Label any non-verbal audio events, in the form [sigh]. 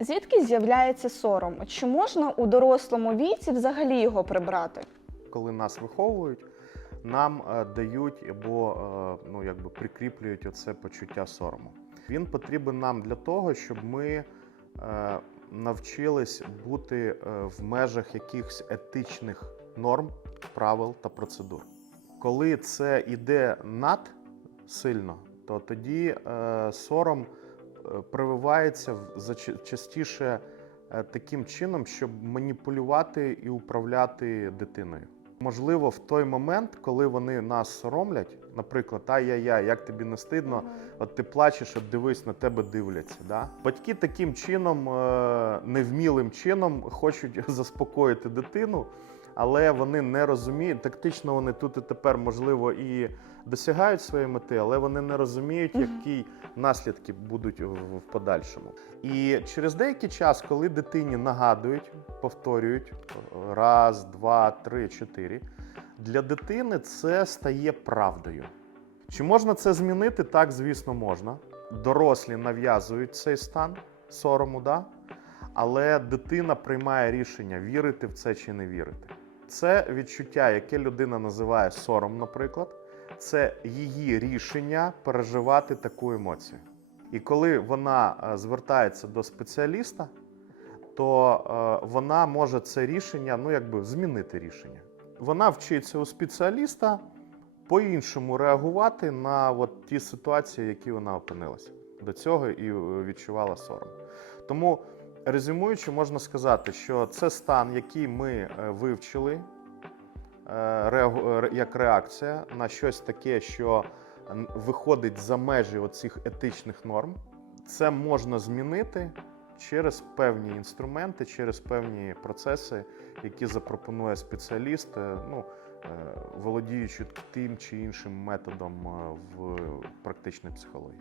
Звідки з'являється сором? Чи можна у дорослому віці взагалі його прибрати? Коли нас виховують, нам е, дають або е, ну, якби прикріплюють оце почуття сорому. Він потрібен нам для того, щоб ми е, навчились бути е, в межах якихось етичних норм, правил та процедур. Коли це йде над сильно, то тоді е, сором прививається частіше е, таким чином, щоб маніпулювати і управляти дитиною. Можливо, в той момент, коли вони нас соромлять, наприклад, ай-яй-яй, як тобі не стидно, от ти плачеш, от дивись, на тебе дивляться. Да? Батьки таким чином, е, невмілим чином, хочуть [laughs] заспокоїти дитину, але вони не розуміють. Тактично вони тут і тепер, можливо, і досягають своєї мети, але вони не розуміють, які наслідки будуть в подальшому. І через деякий час, коли дитині нагадують, повторюють раз, два, три, чотири, для дитини це стає правдою. Чи можна це змінити? Так, звісно, можна. Дорослі нав'язують цей стан сорому, да? але дитина приймає рішення, вірити в це чи не вірити. Це відчуття, яке людина називає сором, наприклад, це її рішення переживати таку емоцію. І коли вона е, звертається до спеціаліста, то е, вона може це рішення, ну якби змінити рішення. Вона вчиться у спеціаліста по-іншому реагувати на от ті ситуації, які вона опинилася. До цього і е, відчувала сором. Тому, резюмуючи, можна сказати, що це стан, який ми е, вивчили е, е, як реакція на щось таке, що виходить за межі оцих етичних норм. Це можна змінити через певні інструменти, через певні процеси, які запропонує спеціаліст, ну, володіючи тим чи іншим методом в практичній психології.